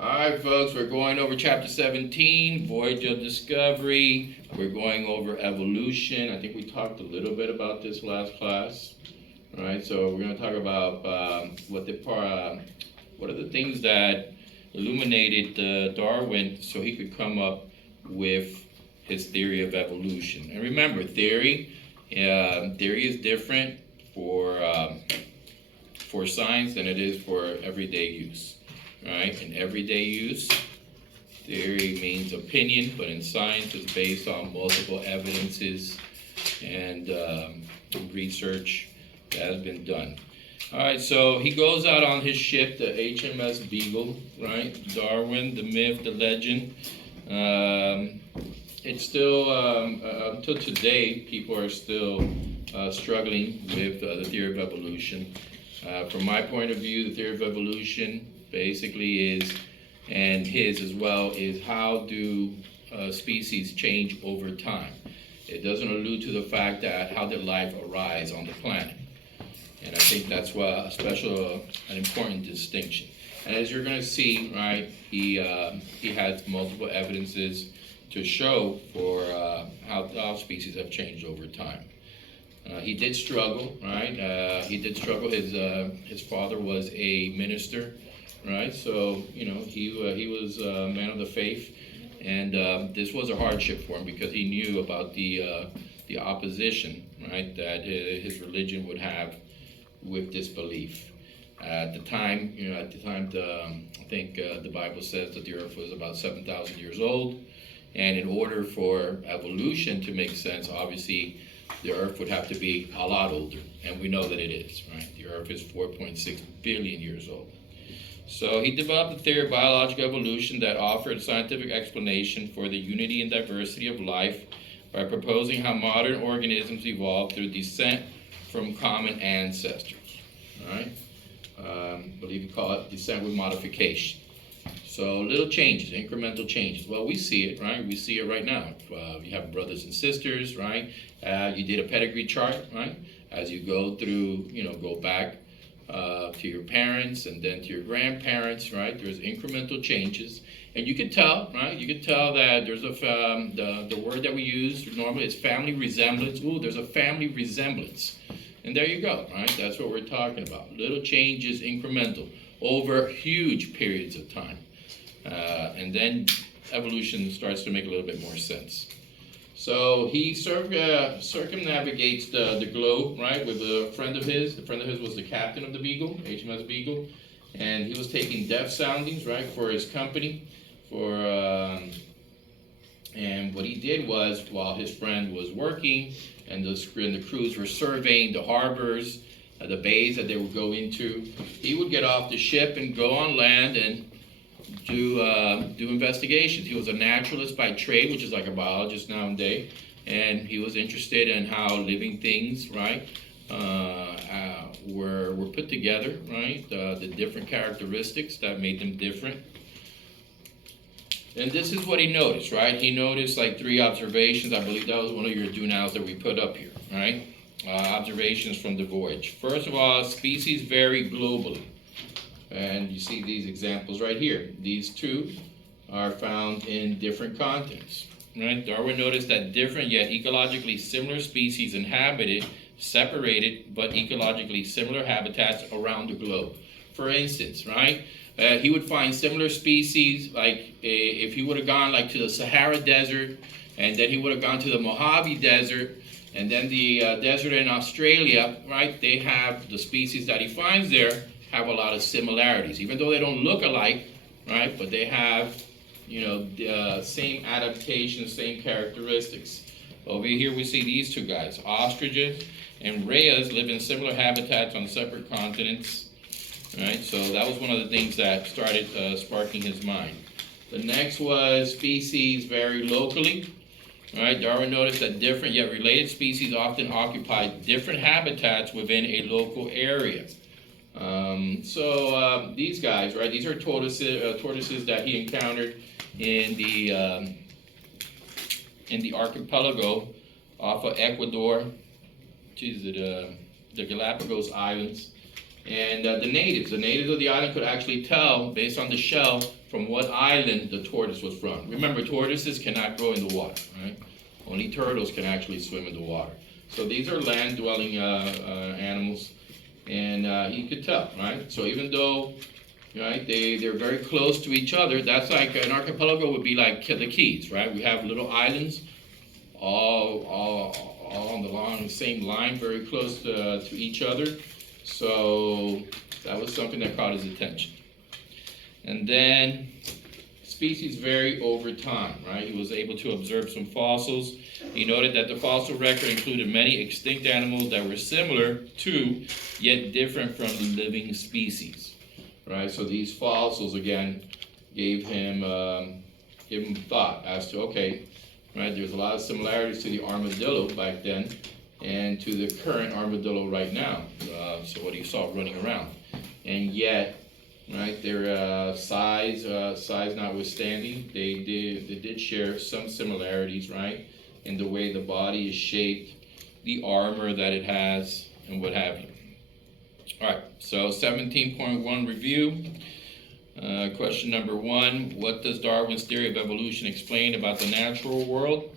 All right, folks, we're going over chapter 17, Voyage of Discovery. We're going over evolution. I think we talked a little bit about this last class. All right, so we're going to talk about what are the things that illuminated Darwin so he could come up with his theory of evolution. And remember, theory is different for science than it is for everyday use. Right? In everyday use, theory means opinion, but in science it's based on multiple evidences and research that has been done. All right, so he goes out on his ship, the HMS Beagle, right? Darwin, the myth, the legend. It's still, until today, people are still struggling with the theory of evolution. From my point of view, the theory of evolution basically is, and his as well, is how do species change over time. It doesn't allude to the fact that how did life arise on the planet. And I think that's an important distinction. And as you're going to see, right, he has multiple evidences to show for how species have changed over time. He did struggle, right? He did struggle. His father was a minister, right? So he was a man of the faith, and this was a hardship for him because he knew about the opposition, right, that his religion would have with this belief. At the time, I think the Bible says that the earth was about 7,000 years old, and in order for evolution to make sense, obviously the earth would have to be a lot older, and we know that it is, right? The earth is 4.6 billion years old. So he developed a theory of biological evolution that offered scientific explanation for the unity and diversity of life by proposing how modern organisms evolved through descent from common ancestors. All right? I believe you call it descent with modification. So little changes, incremental changes. Well, we see it, right? We see it right now. You have brothers and sisters, right? You did a pedigree chart, right? As you go through, go back to your parents and then to your grandparents, right? There's incremental changes. And you could tell, right? You could tell that there's the word that we use normally is family resemblance. Ooh, there's a family resemblance. And there you go, right? That's what we're talking about. Little changes, incremental, over huge periods of time. And then evolution starts to make a little bit more sense. So he circumnavigates the globe, right, with a friend of his. The friend of his was the captain of the Beagle, HMS Beagle, and he was taking depth soundings, right, for his company. And what he did was, while his friend was working, and the crews were surveying the harbors, the bays that they would go into, he would get off the ship and go on land and do investigations. He was a naturalist by trade, which is like a biologist nowadays, and he was interested in how living things, right, were put together, right, the different characteristics that made them different. And this is what he noticed, right? He noticed like 3 observations. I believe that was one of your do nows that we put up here, right? Observations from the voyage. First of all, species vary globally. And you see these examples right here. These 2 are found in different continents, right? Darwin noticed that different yet ecologically similar species inhabited separated but ecologically similar habitats around the globe. For instance, right? He would find similar species, like if he would have gone like to the Sahara Desert, and then he would have gone to the Mojave Desert, and then the desert in Australia, right? They have the species that he finds there have a lot of similarities, even though they don't look alike, right? But they have, the same adaptations, same characteristics. Over here we see these 2 guys, ostriches and rheas, live in similar habitats on separate continents. Right, so that was one of the things that started sparking his mind. The next was species vary locally. Right, Darwin noticed that different yet related species often occupy different habitats within a local area. These guys, right, these are tortoises that he encountered in the archipelago off of Ecuador, the Galapagos Islands. And the natives of the island could actually tell, based on the shell, from what island the tortoise was from. Remember, tortoises cannot grow in the water, right? Only turtles can actually swim in the water. So these are land-dwelling animals, and he could tell, right? So even though, right, they're very close to each other, that's like an archipelago would be like the Keys, right? We have little islands all along the same line, very close to each other. So that was something that caught his attention. And then species vary over time, right? He was able to observe some fossils. He noted that the fossil record included many extinct animals that were similar to, yet different from living species, right? So these fossils, again, gave him thought as to, okay, right, there's a lot of similarities to the armadillo back then and to the current armadillo right now. So what he saw running around. And yet, right, their size notwithstanding, they did share some similarities, right, in the way the body is shaped, the armor that it has, and what have you. All right, so 17.1 review. Question number 1, what does Darwin's theory of evolution explain about the natural world?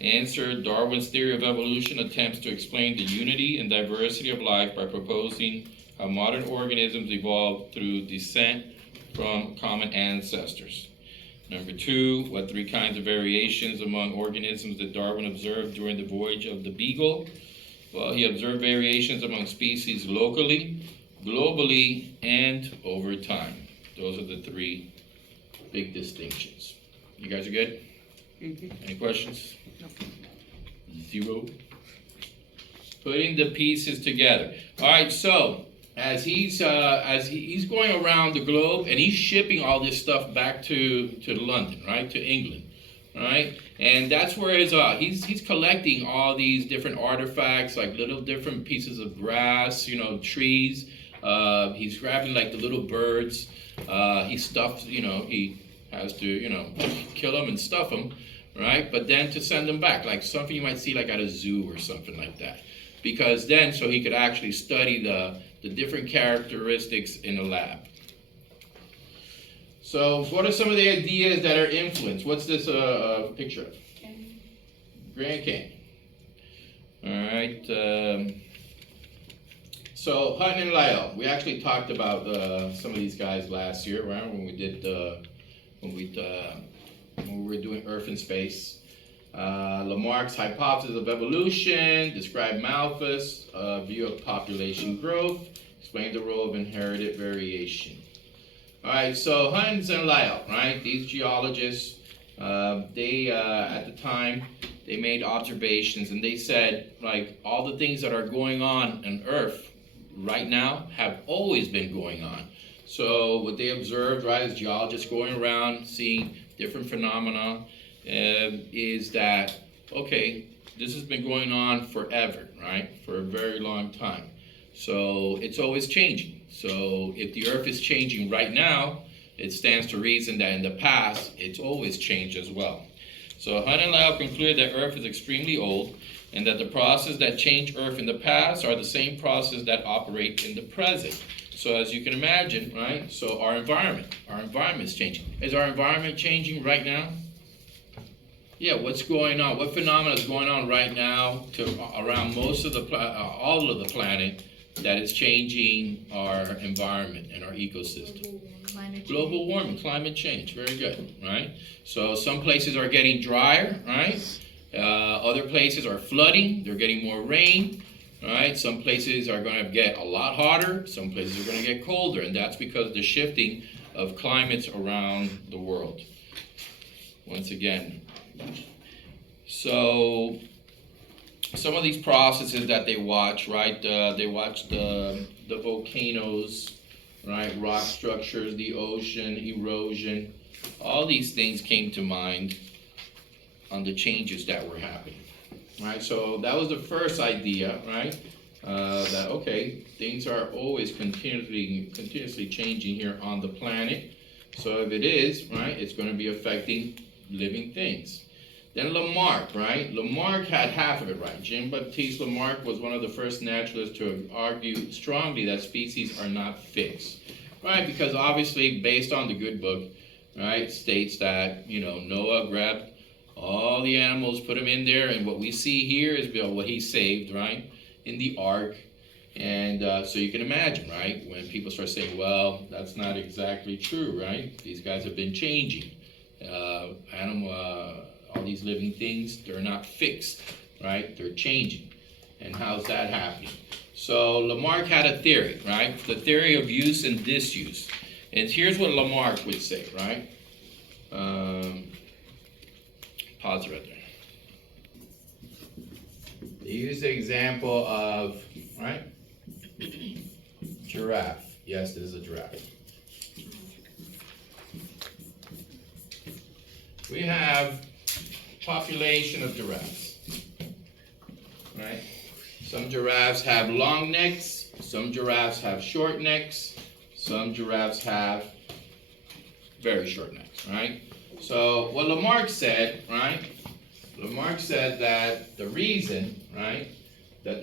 Answer, Darwin's theory of evolution attempts to explain the unity and diversity of life by proposing how modern organisms evolved through descent from common ancestors. Number 2, what 3 kinds of variations among organisms did Darwin observe during the voyage of the Beagle? Well, he observed variations among species locally, globally, and over time. Those are the 3 big distinctions. You guys are good? Mm-hmm. Any questions? No. 0. Putting the pieces together. All right, so as he's going around the globe and he's shipping all this stuff back to London, right, to England, right, and that's where he's collecting all these different artifacts, like little different pieces of grass, trees. He's grabbing like the little birds. He stuffs, he has to, kill them and stuff them, right? But then to send them back, like something you might see like at a zoo or something like that. Because then, so he could actually study the different characteristics in the lab. So what are some of the ideas that are influenced? What's this picture of? Grand Canyon. All right. So Hutton and Lyell, we actually talked about some of these guys last year, right? When we were doing Earth and Space. Lamarck's hypothesis of evolution, described Malthus' view of population growth, explained the role of inherited variation. All right, so Hutton and Lyell, right? These geologists, they at the time they made observations and they said, like, all the things that are going on Earth right now have always been going on. So what they observed, right, as geologists going around seeing different phenomena, is that, okay, this has been going on forever, right, for a very long time. So it's always changing. So if the Earth is changing right now, it stands to reason that in the past, it's always changed as well. So Hutton and Lyell concluded that Earth is extremely old and that the processes that changed Earth in the past are the same processes that operate in the present. So as you can imagine, right, so our environment is changing. Is our environment changing right now? Yeah, what's going on? What phenomena is going on right now around most of all of the planet that is changing our environment and our ecosystem? Global warming, climate change, very good, right? So some places are getting drier, right? Other places are flooding, they're getting more rain, right? Some places are going to get a lot hotter, some places are going to get colder, and that's because of the shifting of climates around the world. Once again, so some of these processes that they watch, right? They watch the volcanoes, right? Rock structures, the ocean, erosion. All these things came to mind on the changes that were happening, right? So that was the first idea, right? That, okay, things are always continuously changing here on the planet. So if it is, right, it's going to be affecting living things. Then Lamarck, right? Lamarck had half of it right. Jean-Baptiste Lamarck was one of the first naturalists to argue strongly that species are not fixed, right? Because obviously, based on the Good Book, right, states that, Noah grabbed all the animals, put them in there, and what we see here is what he saved, right, in the ark. And so you can imagine, right, when people start saying, well, that's not exactly true, right? These guys have been changing. All these living things, they're not fixed, right? They're changing. And how's that happening? So Lamarck had a theory, right? The theory of use and disuse. And here's what Lamarck would say, right? Pause right there. They use the example of, right? Giraffe. Yes, this is a giraffe. We have population of giraffes, right? Some giraffes have long necks, some giraffes have short necks, some giraffes have very short necks, right? So what Lamarck said, right? Lamarck said that the reason, right, that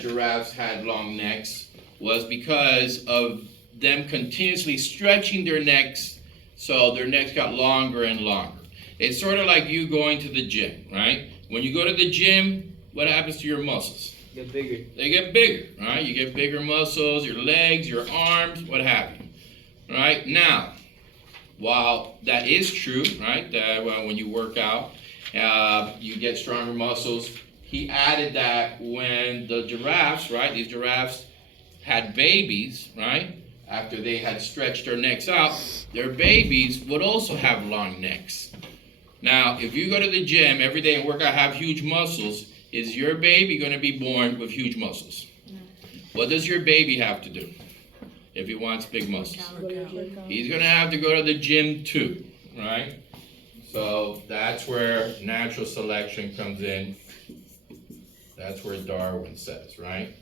giraffes had long necks was because of them continuously stretching their necks, so their necks got longer and longer. It's sort of like you going to the gym, right? When you go to the gym, what happens to your muscles? Get bigger. They get bigger, right? You get bigger muscles, your legs, your arms, what have you, right? Now, while that is true, right, that when you work out, you get stronger muscles, he added that when the giraffes, right, these giraffes had babies, right, after they had stretched their necks out, their babies would also have long necks. Now, if you go to the gym every day and work out, have huge muscles, is your baby going to be born with huge muscles? No. What does your baby have to do if he wants big muscles? He's going to have to go to the gym too, right? So that's where natural selection comes in. That's where Darwin says, right?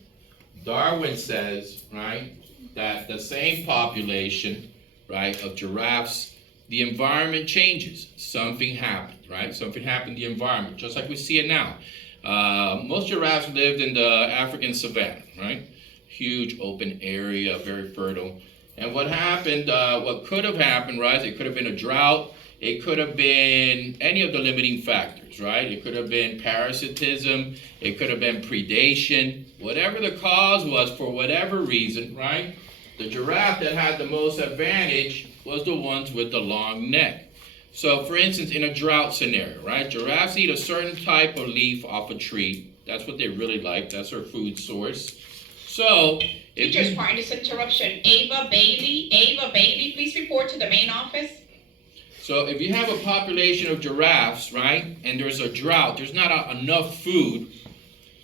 Darwin says, right, that the same population, right, of giraffes, the environment changes. Something happened, right? Something happened in the environment, just like we see it now. Most giraffes lived in the African savanna, right? Huge open area, very fertile. And what happened, what could have happened, right? It could have been a drought. It could have been any of the limiting factors, right? It could have been parasitism. It could have been predation. Whatever the cause was, for whatever reason, right? The giraffe that had the most advantage was the ones with the long neck. So, for instance, in a drought scenario, right? Giraffes eat a certain type of leaf off a tree. That's what they really like. That's their food source. So, Teachers, pardon this interruption. Ava Bailey, please report to the main office. So if you have a population of giraffes, right, and there's a drought, there's not enough food,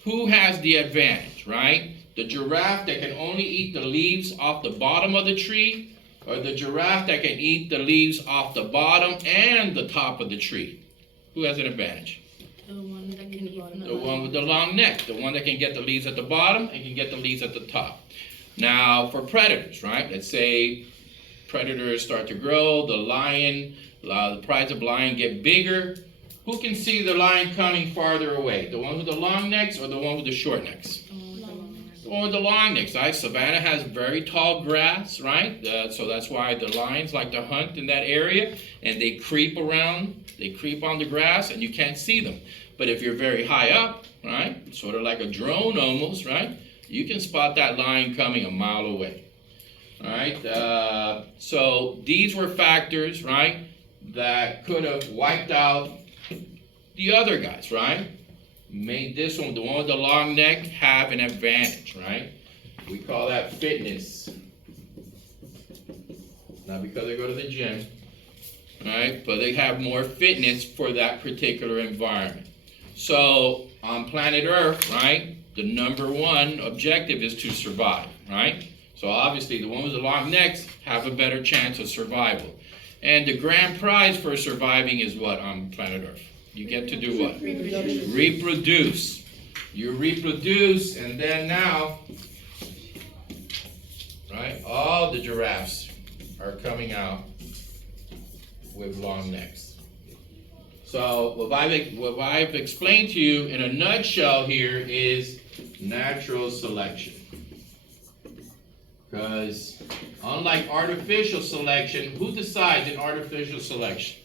who has the advantage, right? The giraffe that can only eat the leaves off the bottom of the tree, or the giraffe that can eat the leaves off the bottom and the top of the tree? Who has an advantage? The one that can eat the one with the long neck, the one that can get the leaves at the bottom and can get the leaves at the top. Now, for predators, right? Let's say predators start to grow, the prides of lion get bigger. Who can see the lion coming farther away? The one with the long necks or the one with the short necks? The one with the long necks, right? Savannah has very tall grass, right? So that's why the lions like to hunt in that area, and they creep around, they creep on the grass, and you can't see them. But if you're very high up, right, sort of like a drone almost, right, you can spot that lion coming a mile away. All right, so these were factors, right, that could have wiped out the other guys, right? Made this one, the one with the long neck, have an advantage, right? We call that fitness. Not because they go to the gym, right? But they have more fitness for that particular environment. So on planet Earth, right, the number one objective is to survive, right? So obviously the ones with the long necks have a better chance of survival. And the grand prize for surviving is what on planet Earth? You get to do what? Reproduce. You reproduce, and then now, right, all the giraffes are coming out with long necks. So what I've explained to you in a nutshell here is natural selection. Because unlike artificial selection, who decides in artificial selection?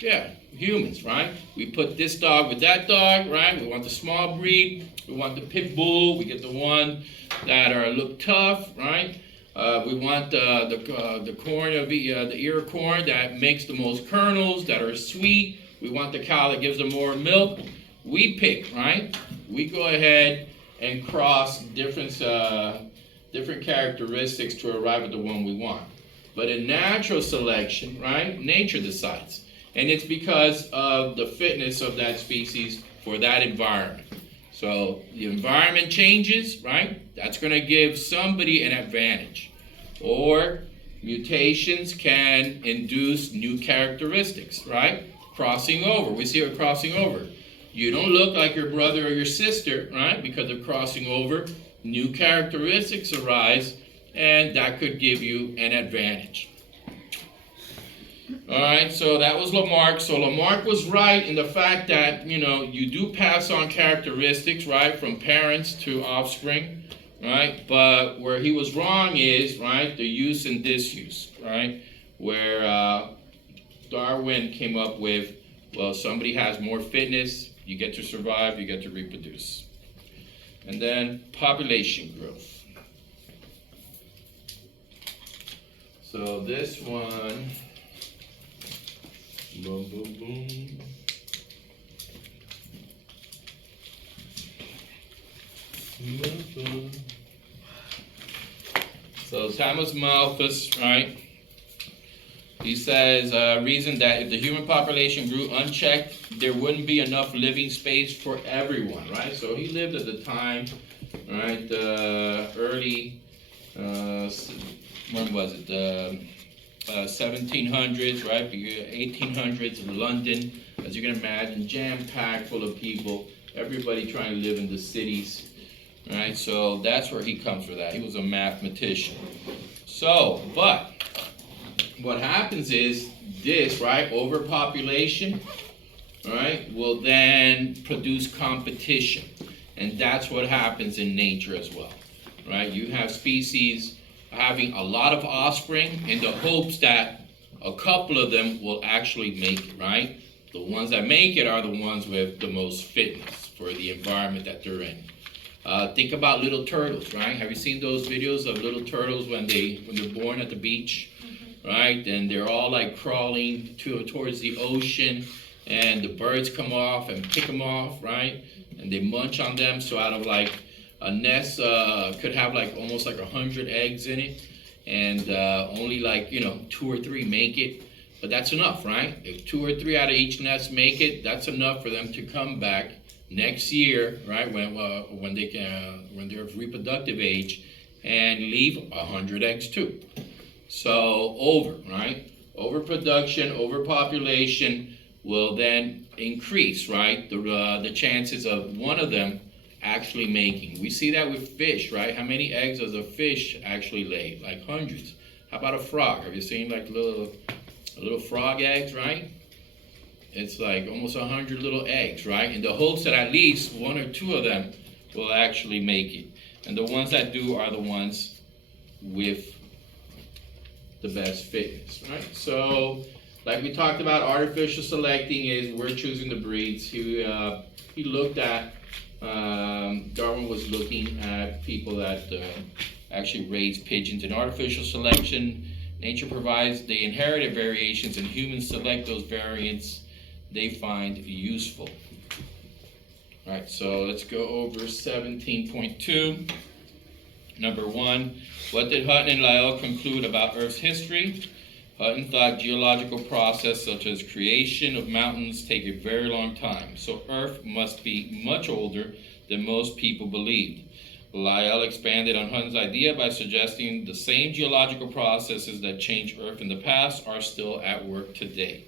Yeah, humans, right? We put this dog with that dog, right? We want the small breed. We want the pit bull. We get the one that look tough, right? We want the corn, the ear of corn that makes the most kernels, that are sweet. We want the cow that gives them more milk. We pick, right? We go ahead and cross different characteristics to arrive at the one we want. But in natural selection, right, nature decides. And it's because of the fitness of that species for that environment. So the environment changes, right? That's going to give somebody an advantage. Or mutations can induce new characteristics, right? Crossing over. We see it crossing over. You don't look like your brother or your sister, right? Because of crossing over, new characteristics arise, and that could give you an advantage. All right, so that was Lamarck. So Lamarck was right in the fact that, you do pass on characteristics, right, from parents to offspring, right? But where he was wrong is, right, the use and disuse, right? Where Darwin came up with, well, somebody has more fitness, you get to survive, you get to reproduce. And then population growth. So this one, boom, boom, boom. So Thomas Malthus, right? He says, reason that if the human population grew unchecked, there wouldn't be enough living space for everyone, right? So he lived at the time, right, early, when was it, 1700s, right, 1800s in London, as you can imagine, jam-packed full of people, everybody trying to live in the cities, right? So that's where he comes from that. He was a mathematician. So, but what happens is this, right, overpopulation, right, will then produce competition. And that's what happens in nature as well, right? You have species having a lot of offspring in the hopes that a couple of them will actually make it, right? The ones that make it are the ones with the most fitness for the environment that they're in. Think about little turtles, right? Have you seen those videos of little turtles when they're born at the beach? Right, and they're all like crawling towards the ocean, and the birds come off and pick them off, right? And they munch on them. So out of like a nest could have like almost like 100 eggs in it, and only like 2 or 3 make it. But that's enough, right? If 2 or 3 out of each nest make it, that's enough for them to come back next year, right? When they're of reproductive age, and leave 100 eggs too. So right? Overproduction, overpopulation will then increase, right? The chances of one of them actually making. We see that with fish, right? How many eggs does a fish actually lay? Like hundreds. How about a frog? Have you seen like little frog eggs, right? It's like almost 100 little eggs, right? In the hopes that at least 1 or 2 of them will actually make it. And the ones that do are the ones with the best fitness, right? So, like we talked about, artificial selecting is we're choosing the breeds. He looked at, Darwin was looking at people that actually raise pigeons. In artificial selection, nature provides the inherited variations, and humans select those variants they find useful. All right, so let's go over 17.2. Number 1, what did Hutton and Lyell conclude about Earth's history? Hutton thought geological process such as creation of mountains take a very long time, so Earth must be much older than most people believed. Lyell expanded on Hutton's idea by suggesting the same geological processes that changed Earth in the past are still at work today.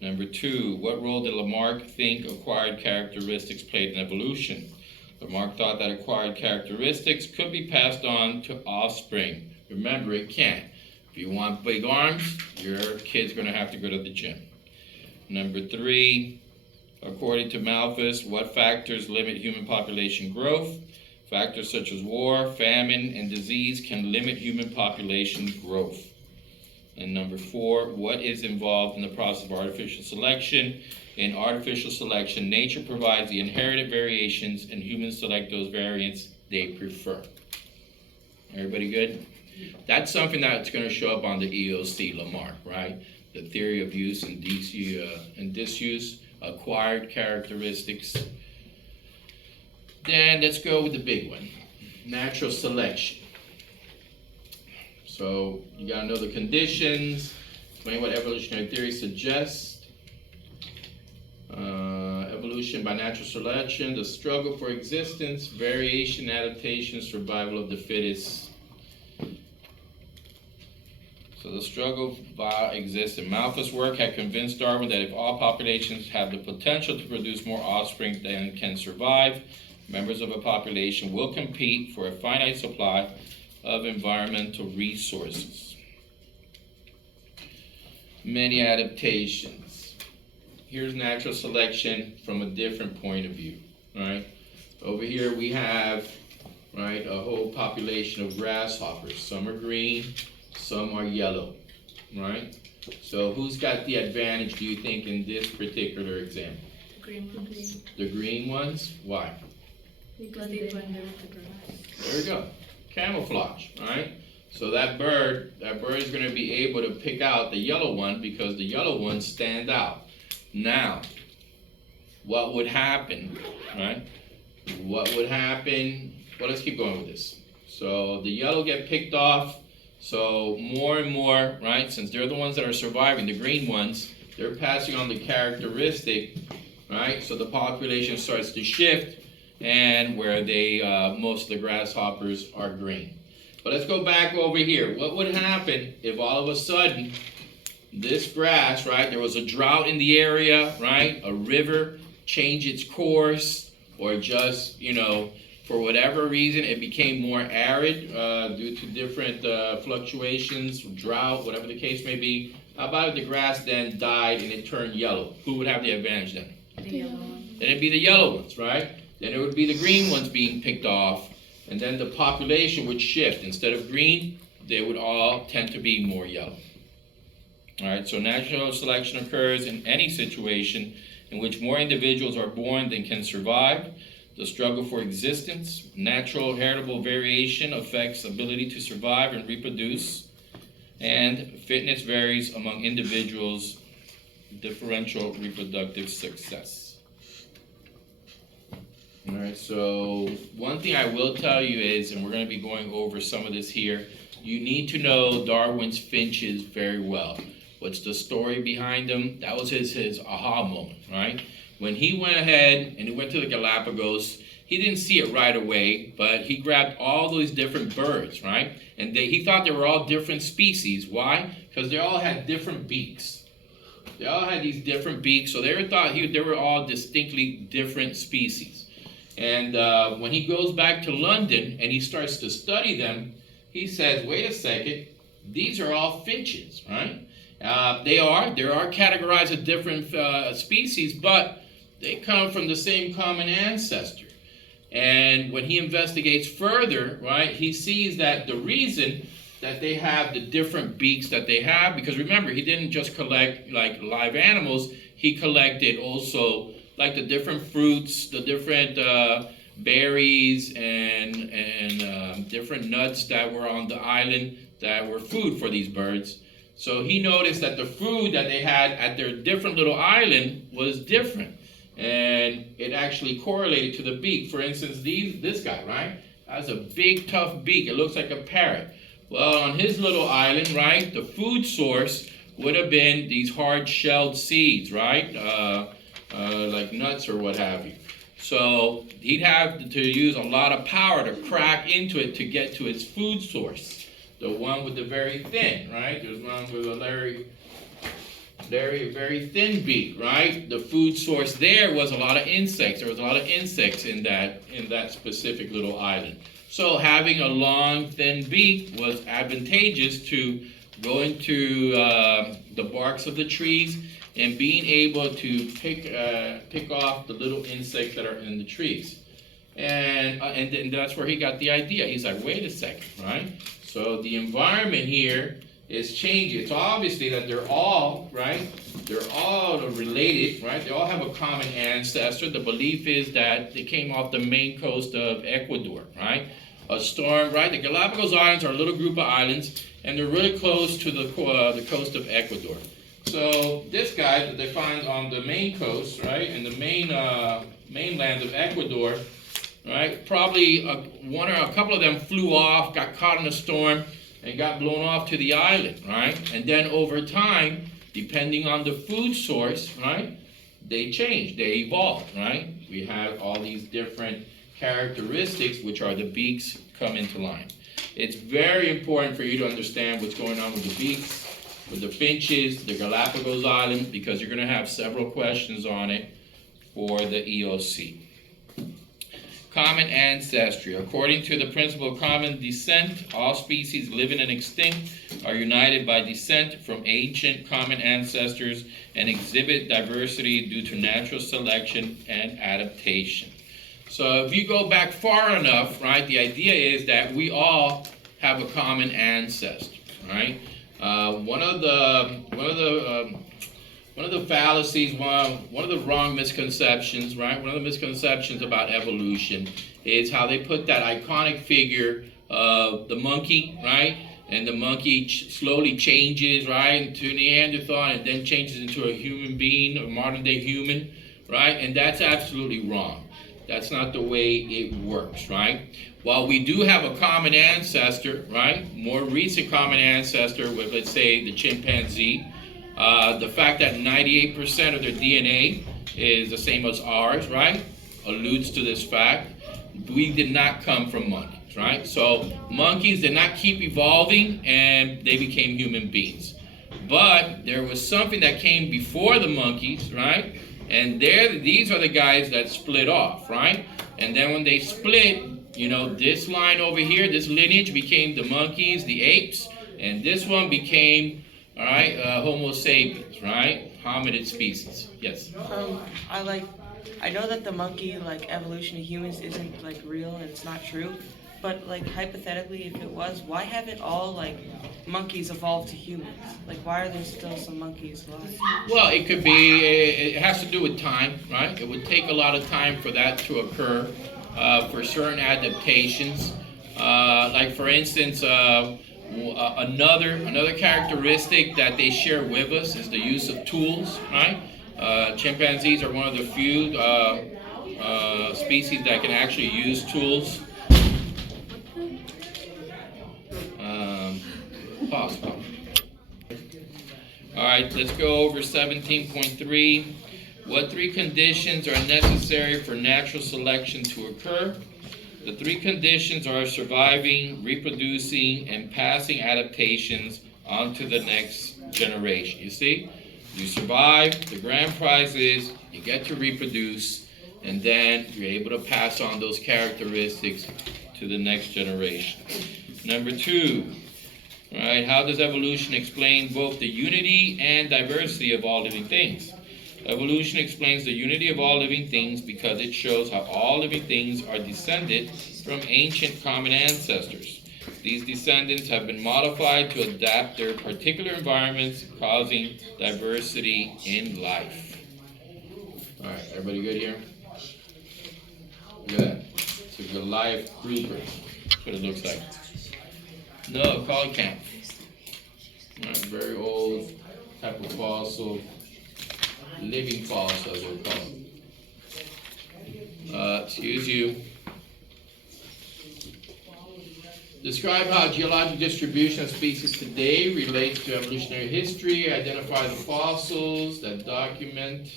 Number 2, what role did Lamarck think acquired characteristics played in evolution? Lamarck thought that acquired characteristics could be passed on to offspring. Remember, it can't. If you want big arms, your kid's going to have to go to the gym. Number 3, according to Malthus, what factors limit human population growth? Factors such as war, famine, and disease can limit human population growth. And number 4, what is involved in the process of artificial selection? In artificial selection, nature provides the inherited variations and humans select those variants they prefer. Everybody good? That's something that's going to show up on the EOC Lamarck, right? The theory of use and disuse, acquired characteristics. Then let's go with the big one, natural selection. So you gotta know the conditions, explain what evolutionary theory suggests. Evolution by natural selection, the struggle for existence, variation, adaptation, survival of the fittest. So the struggle by existence. Malthus' work had convinced Darwin that if all populations have the potential to produce more offspring than can survive, members of a population will compete for a finite supply of environmental resources. Many adaptations. Here's natural selection from a different point of view, right? Over here we have, right, a whole population of grasshoppers. Some are green, some are yellow, right? So who's got the advantage, do you think, in this particular example? Green ones. The green ones? Why? Because they blend in with the grass. There we go. Camouflage, right? So that bird is going to be able to pick out the yellow one because the yellow ones stand out. Now, what would happen, right? What would happen? Well, let's keep going with this. So the yellow get picked off. So more and more, right? Since they're the ones that are surviving, the green ones, they're passing on the characteristic, right? So the population starts to shift. And where most of the grasshoppers are green. But let's go back over here. What would happen if all of a sudden this grass, right, there was a drought in the area, right, a river changed its course, or just, for whatever reason it became more arid due to different fluctuations, drought, whatever the case may be. How about if the grass then died and it turned yellow? Who would have the advantage then? The yellow one. Then it'd be the yellow ones, right? Then it would be the green ones being picked off, and then the population would shift. Instead of green, they would all tend to be more yellow. All right, so natural selection occurs in any situation in which more individuals are born than can survive. The struggle for existence, natural heritable variation affects ability to survive and reproduce, and fitness varies among individuals, differential reproductive success. All right, so one thing I will tell you is, and we're going to be going over some of this here, you need to know Darwin's finches very well. What's the story behind them? That was his aha moment, right? When he went ahead and he went to the Galapagos, he didn't see it right away, but he grabbed all those different birds, right? And he thought they were all different species. Why? Because they all had different beaks. They all had these different beaks, so they were all distinctly different species. And when he goes back to London and he starts to study them, he says, wait a second, these are all finches, right? They are categorized as different species, but they come from the same common ancestor. And when he investigates further, right, he sees that the reason that they have the different beaks that they have, because remember, he didn't just collect like live animals, he collected also like the different fruits, the different berries and different nuts that were on the island that were food for these birds. So he noticed that the food that they had at their different little island was different. And it actually correlated to the beak. For instance, this guy, right, has a big, tough beak. It looks like a parrot. Well, on his little island, right, the food source would have been these hard-shelled seeds, right, like nuts or what have you. So he'd have to use a lot of power to crack into it to get to its food source. The one with the very thin, right? There's one with a very thin beak, right? The food source there was a lot of insects. There was a lot of insects in that specific little island. So having a long, thin beak was advantageous to go into the barks of the trees and being able to pick off the little insects that are in the trees. And then that's where he got the idea. He's like, wait a second, right? So the environment here is changing. It's obviously that they're all, right? They're all related, right? They all have a common ancestor. The belief is that they came off the main coast of Ecuador, right? A storm, right? The Galapagos Islands are a little group of islands, and they're really close to the coast of Ecuador. So this guy that they find on the main coast, right, in the mainland of Ecuador, right? Probably one or a couple of them flew off, got caught in a storm, and got blown off to the island, right? And then over time, depending on the food source, right, they changed, they evolved, right? We have all these different characteristics, which are the beaks, come into line. It's very important for you to understand what's going on with the beaks, with the finches, the Galapagos Islands, because you're going to have several questions on it for the EOC. Common ancestry. According to the principle of common descent, all species living and extinct are united by descent from ancient common ancestors and exhibit diversity due to natural selection and adaptation. So if you go back far enough, right, the idea is that we all have a common ancestor, right? One of the fallacies, one of the wrong misconceptions, right? One of the misconceptions about evolution is how they put that iconic figure of the monkey, right? And the monkey slowly changes, right, into Neanderthal and then changes into a human being, a modern day human, right? And that's absolutely wrong. That's not the way it works, right? While we do have a common ancestor, right? More recent common ancestor with, let's say, the chimpanzee. The fact that 98% of their DNA is the same as ours, right, alludes to this fact. We did not come from monkeys, right? So monkeys did not keep evolving and they became human beings. But there was something that came before the monkeys, right? And these are the guys that split off, right? And then when they split, you know, this line over here, this lineage became the monkeys, the apes, and this one became, all right, Homo sapiens, right? Hominid species. Yes. I know that the monkey, evolution of humans isn't, real and it's not true. But, hypothetically, if it was, why haven't all, monkeys evolved to humans? Why are there still some monkeys alive? Well, it could be, it has to do with time, right? It would take a lot of time for that to occur, for certain adaptations. For instance, another characteristic that they share with us is the use of tools, right? Chimpanzees are one of the few species that can actually use tools. Pause. All right, let's go over 17.3. What three conditions are necessary for natural selection to occur? The three conditions are surviving, reproducing, and passing adaptations on to the next generation. You see? You survive, the grand prize is you get to reproduce, and then you're able to pass on those characteristics to the next generation. Number 2, right? How does evolution explain both the unity and diversity of all living things? Evolution explains the unity of all living things because it shows how all living things are descended from ancient common ancestors. These descendants have been modified to adapt their particular environments, causing diversity in life. All right, everybody good here? Look at that. It's a Goliath grouper. That's what it looks like. No, coelacanth. All right, very old type of fossil. Living fossil, as we'll call it. Excuse you. Describe how geologic distribution of species today relates to evolutionary history. Identify the fossils that document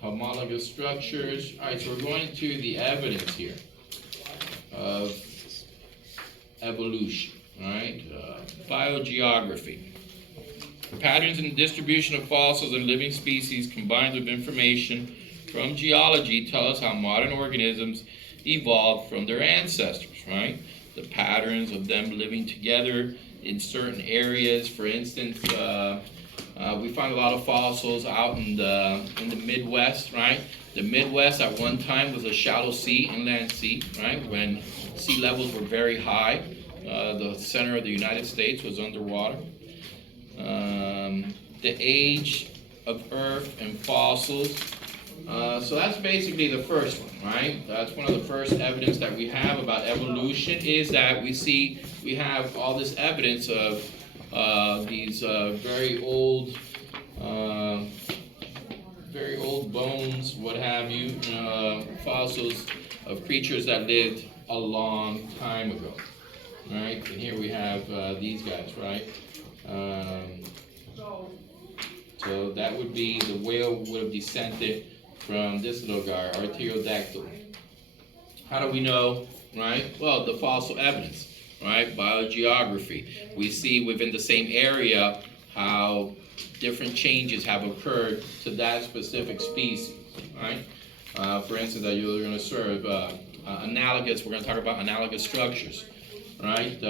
homologous structures. All right, so we're going to the evidence here of evolution. All right, biogeography. Patterns in the distribution of fossils and living species combined with information from geology tell us how modern organisms evolved from their ancestors, right? The patterns of them living together in certain areas. For instance, We find a lot of fossils out in the Midwest, right? The Midwest at one time was a shallow sea, inland sea, right? When sea levels were very high, the center of the United States was underwater. The age of Earth and fossils. So that's basically the first one, right? That's one of the first evidence that we have about evolution, is that we have all this evidence of these very old bones, what have you, fossils of creatures that lived a long time ago, right? And here we have these guys, right? So that would be, the whale would have descended from this little guy, Artiodactyl. How do we know, right? Well, the fossil evidence, right? Biogeography. We see within the same area how different changes have occurred to that specific species, right? For instance, that you're going to serve analogous, we're going to talk about analogous structures, right?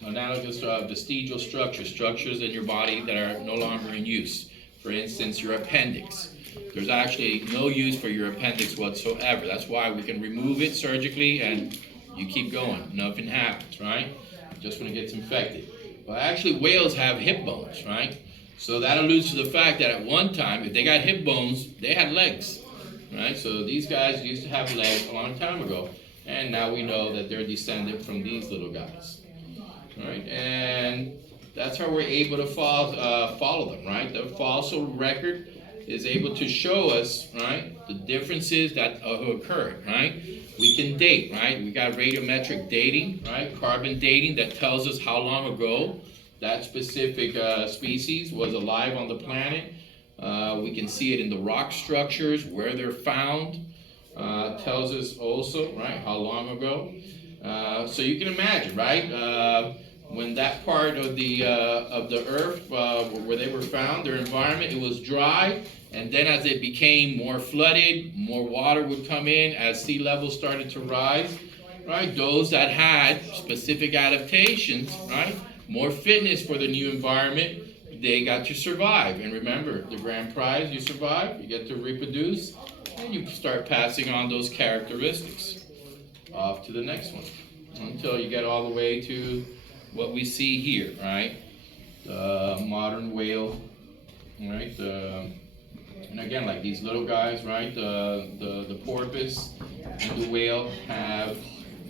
Analogous vestigial structures in your body that are no longer in use. For instance, your appendix. There's actually no use for your appendix whatsoever. That's why we can remove it surgically and you keep going. Nothing happens, right? Just when it gets infected. But actually, whales have hip bones, right? So that alludes to the fact that at one time, if they got hip bones, they had legs, right? So these guys used to have legs a long time ago. And now we know that they're descended from these little guys, right? And that's how we're able to follow them, right? The fossil record is able to show us, right, the differences that occurred, right? We can date, right? We got radiometric dating, right? Carbon dating that tells us how long ago that specific species was alive on the planet. We can see it in the rock structures, where they're found. Tells us also, right, how long ago. So you can imagine, right? When that part of the earth where they were found, their environment, it was dry, and then as it became more flooded, more water would come in as sea levels started to rise, right? Those that had specific adaptations, right, more fitness for the new environment, they got to survive. And remember, the grand prize, you survive, you get to reproduce, and you start passing on those characteristics off to the next one until you get all the way to what we see here, right? The modern whale, right? And again, like these little guys, right? The porpoise and the whale have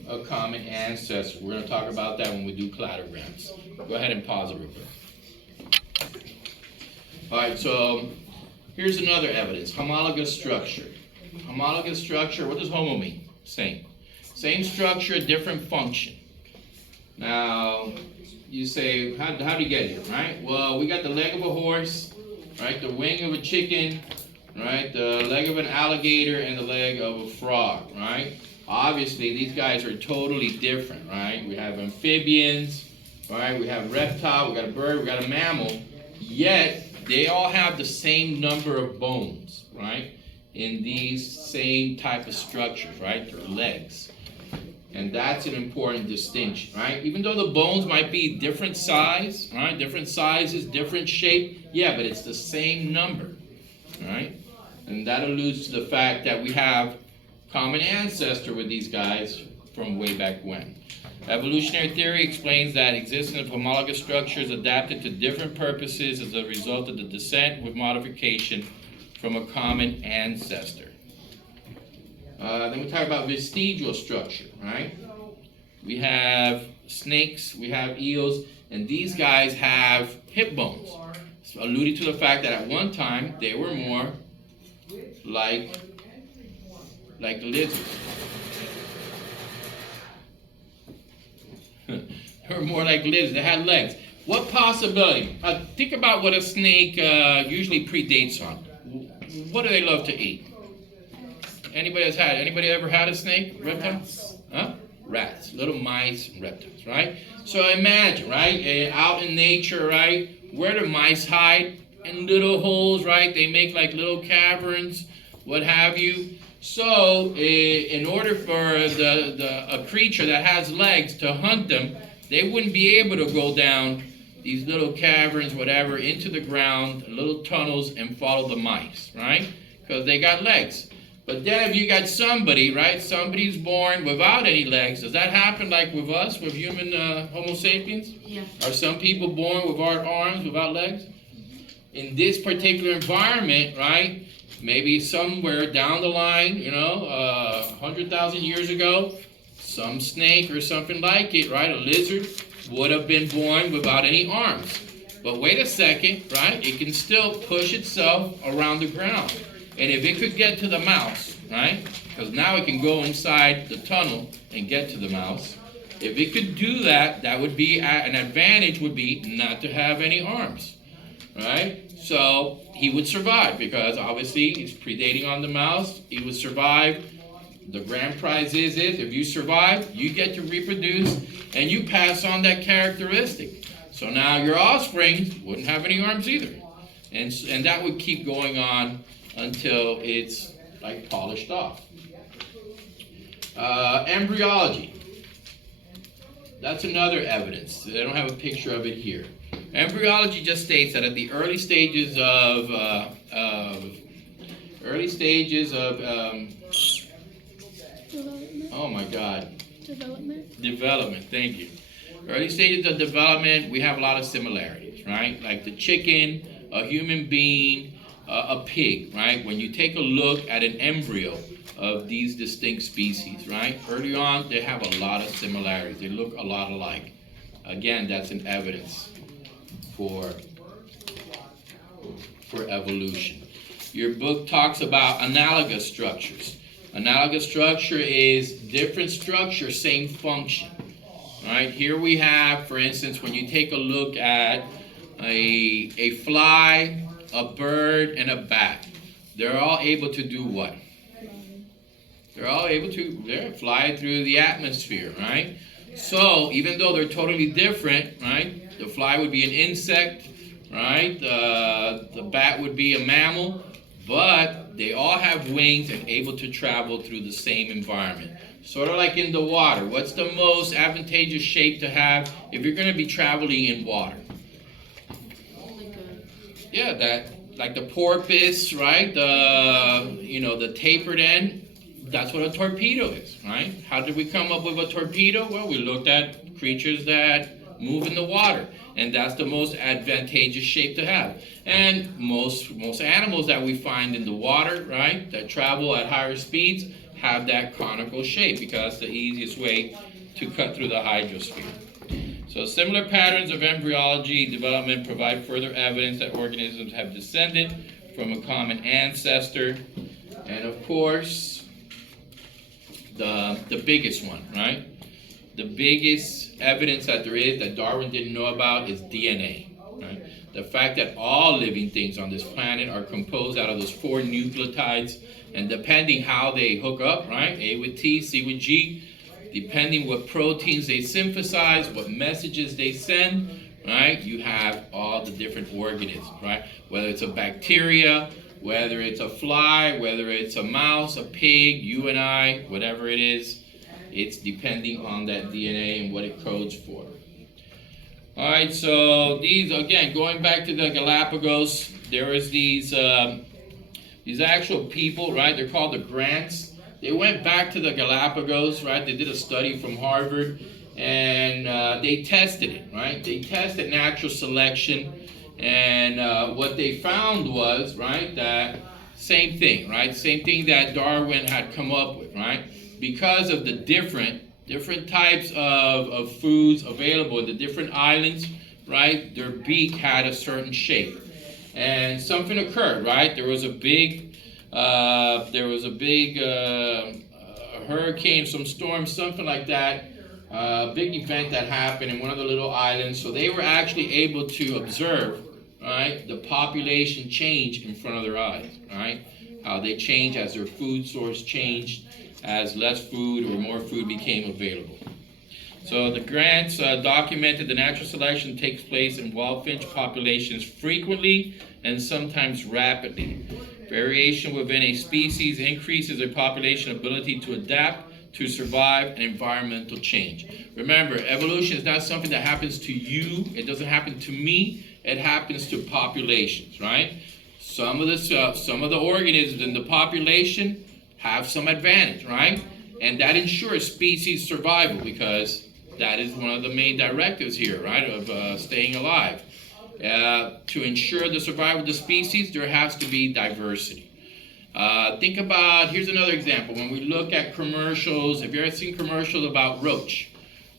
a common ancestor. We're going to talk about that when we do cladograms. Go ahead and pause it real quick. All right, so here's another evidence: homologous structure. Homologous structure. What does homo mean? Same. Same structure, different function. Now, you say, how do you get here, right? Well, we got the leg of a horse, right? The wing of a chicken, right? The leg of an alligator and the leg of a frog, right? Obviously, these guys are totally different, right? We have amphibians, right? We have reptile, we got a bird, we got a mammal, yet they all have the same number of bones, right? In these same type of structures, right? Their legs. And that's an important distinction, right? Even though the bones might be different size, right? Different sizes, different shape, yeah, but it's the same number, right? And that alludes to the fact that we have common ancestor with these guys from way back when. Evolutionary theory explains that existence of homologous structures adapted to different purposes as a result of the descent with modification from a common ancestor. Then we talk about vestigial structure, right? We have snakes, we have eels, and these guys have hip bones, alluding to the fact that at one time they were more like lizards. They were more like lizards. They had legs. What possibility? Think about what a snake usually predates on. What do they love to eat? Anybody ever had a snake? Reptile? Huh? Rats, little mice, and reptiles, right? So imagine, right? Out in nature, right? Where do mice hide? In little holes, right? They make like little caverns, what have you. So in order for a creature that has legs to hunt them, they wouldn't be able to go down these little caverns, whatever, into the ground, little tunnels, and follow the mice, right? Because they got legs. But then if you got somebody, right, somebody's born without any legs, does that happen like with us, with human Homo sapiens? Yeah. Are some people born without arms, without legs? In this particular environment, right, maybe somewhere down the line, 100,000 years ago, some snake or something like it, right, a lizard, would have been born without any arms. But wait a second, right, it can still push itself around the ground. And if it could get to the mouse, right, because now it can go inside the tunnel and get to the mouse. If it could do that, that would be an advantage, would be not to have any arms, right? So he would survive because obviously he's predating on the mouse. He would survive. The grand prize is if you survive, you get to reproduce and you pass on that characteristic. So now your offspring wouldn't have any arms either. And that would keep going on until it's like polished off. Embryology. That's another evidence. I don't have a picture of it here. Embryology just states that at the early stages of oh my God. Development, thank you. Early stages of development, we have a lot of similarities, right? Like the chicken, a human being, a pig, right? When you take a look at an embryo of these distinct species, right? Early on, they have a lot of similarities. They look a lot alike. Again, that's an evidence for evolution. Your book talks about analogous structures. Analogous structure is different structure, same function. Right? Here we have, for instance, when you take a look at a fly, a bird, and a bat, they're all able to do what? They're all able to fly through the atmosphere, right? So even though they're totally different, right? The fly would be an insect, right? The bat would be a mammal, but they all have wings and able to travel through the same environment. Sort of like in the water. What's the most advantageous shape to have if you're going to be traveling in water? Yeah, like the porpoise, right? The tapered end. That's what a torpedo is, right? How did we come up with a torpedo? Well, we looked at creatures that move in the water, and that's the most advantageous shape to have. And most animals that we find in the water, right, that travel at higher speeds, have that conical shape because it's the easiest way to cut through the hydrosphere. So similar patterns of embryology development provide further evidence that organisms have descended from a common ancestor. And of course, the biggest one, right? The biggest evidence that there is that Darwin didn't know about is DNA, right? The fact that all living things on this planet are composed out of those 4 nucleotides, and depending how they hook up, right? A with T, C with G, depending what proteins they synthesize, what messages they send, right? You have all the different organisms, right? Whether it's a bacteria, whether it's a fly, whether it's a mouse, a pig, you and I, whatever it is, it's depending on that DNA and what it codes for. All right, so these, again, going back to the Galapagos, there was these actual people, right? They're called the Grants. They went back to the Galapagos, right? They did a study from Harvard, and they tested it, right? They tested natural selection, and what they found was, right, that same thing, right? Same thing that Darwin had come up with, right? Because of the different types of foods available in the different islands, right? Their beak had a certain shape. And something occurred, right? There was a big hurricane, some storm, something like that, big event that happened in one of the little islands. So they were actually able to observe, right, the population change in front of their eyes, right? How they change as their food source changed, as less food or more food became available. So the Grants documented the natural selection takes place in wild finch populations frequently and sometimes rapidly. Variation within a species increases a population ability to adapt to survive an environmental change. Remember, evolution is not something that happens to you. It doesn't happen to me. It happens to populations, right? Some of the organisms in the population have some advantage, right? And that ensures species survival, because that is one of the main directives here, right, of staying alive. To ensure the survival of the species, there has to be diversity. Think about, here's another example. When we look at commercials, have you ever seen commercials about roach,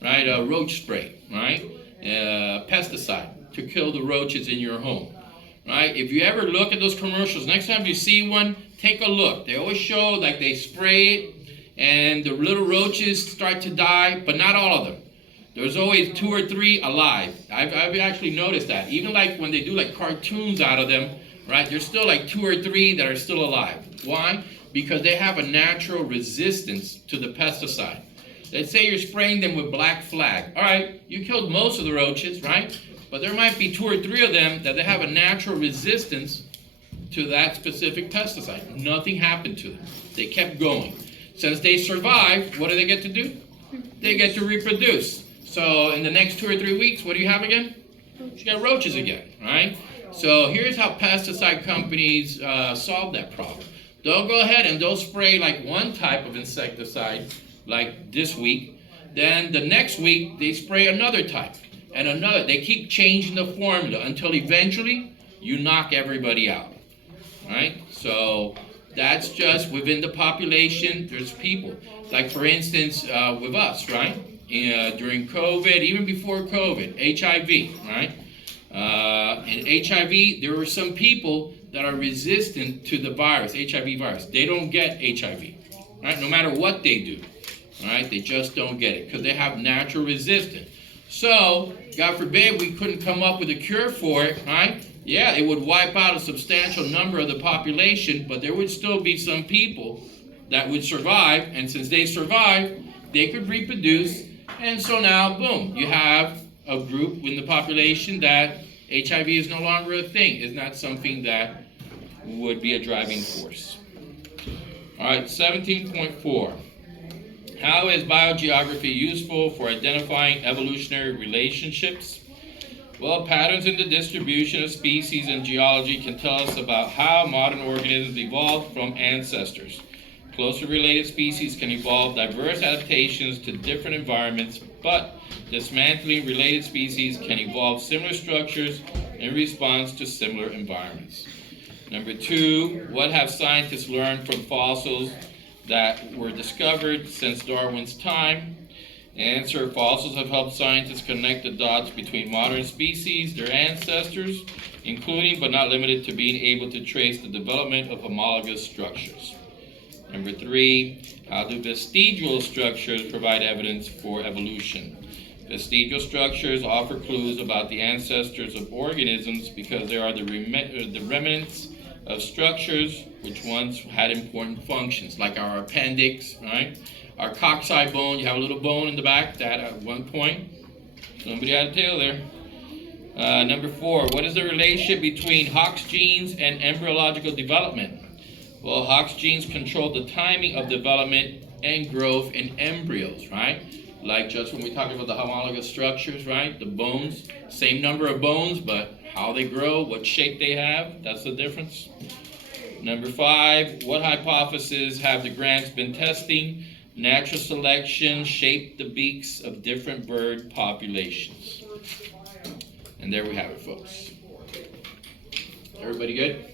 right? Roach spray, right? Pesticide to kill the roaches in your home, right? If you ever look at those commercials, next time you see one, take a look. They always show like they spray it and the little roaches start to die, but not all of them. There's always 2 or 3 alive. I've actually noticed that. Even like when they do like cartoons out of them, right? There's still like 2 or 3 that are still alive. Why? Because they have a natural resistance to the pesticide. Let's say you're spraying them with black flag. All right, you killed most of the roaches, right? But there might be 2 or 3 of them that they have a natural resistance to that specific pesticide. Nothing happened to them. They kept going. Since they survived, what do they get to do? They get to reproduce. So in the next 2 or 3 weeks, what do you have again? You got roaches again, right? So here's how pesticide companies solve that problem. They'll go ahead and they'll spray like one type of insecticide, like this week. Then the next week, they spray another type and another. They keep changing the formula until eventually you knock everybody out, right? So that's just within the population, there's people. Like for instance, with us, right? During COVID, even before COVID, HIV, right? In HIV, there were some people that are resistant to the virus, HIV virus. They don't get HIV, right? No matter what they do, right? They just don't get it because they have natural resistance. So, God forbid we couldn't come up with a cure for it, right? Yeah, it would wipe out a substantial number of the population, but there would still be some people that would survive, and since they survived, they could reproduce, and so now, boom, you have a group in the population that HIV is no longer a thing. It's not something that would be a driving force. All right, 17.4. How is biogeography useful for identifying evolutionary relationships? Well, patterns in the distribution of species and geology can tell us about how modern organisms evolved from ancestors. Closely related species can evolve diverse adaptations to different environments, but dismantling related species can evolve similar structures in response to similar environments. Number 2, what have scientists learned from fossils that were discovered since Darwin's time? Answer, fossils have helped scientists connect the dots between modern species, their ancestors, including but not limited to being able to trace the development of homologous structures. Number 3, how do vestigial structures provide evidence for evolution? Vestigial structures offer clues about the ancestors of organisms because they are the remnants of structures which once had important functions, like our appendix, right? Our coccyx bone, you have a little bone in the back that at one point, somebody had a tail there. Number 4, what is the relationship between Hox genes and embryological development? Well, Hox genes control the timing of development and growth in embryos, right? Like just when we talk about the homologous structures, right? The bones, same number of bones, but how they grow, what shape they have, that's the difference. Number 5, what hypotheses have the grants been testing? Natural selection shaped the beaks of different bird populations. And there we have it, folks. Everybody good?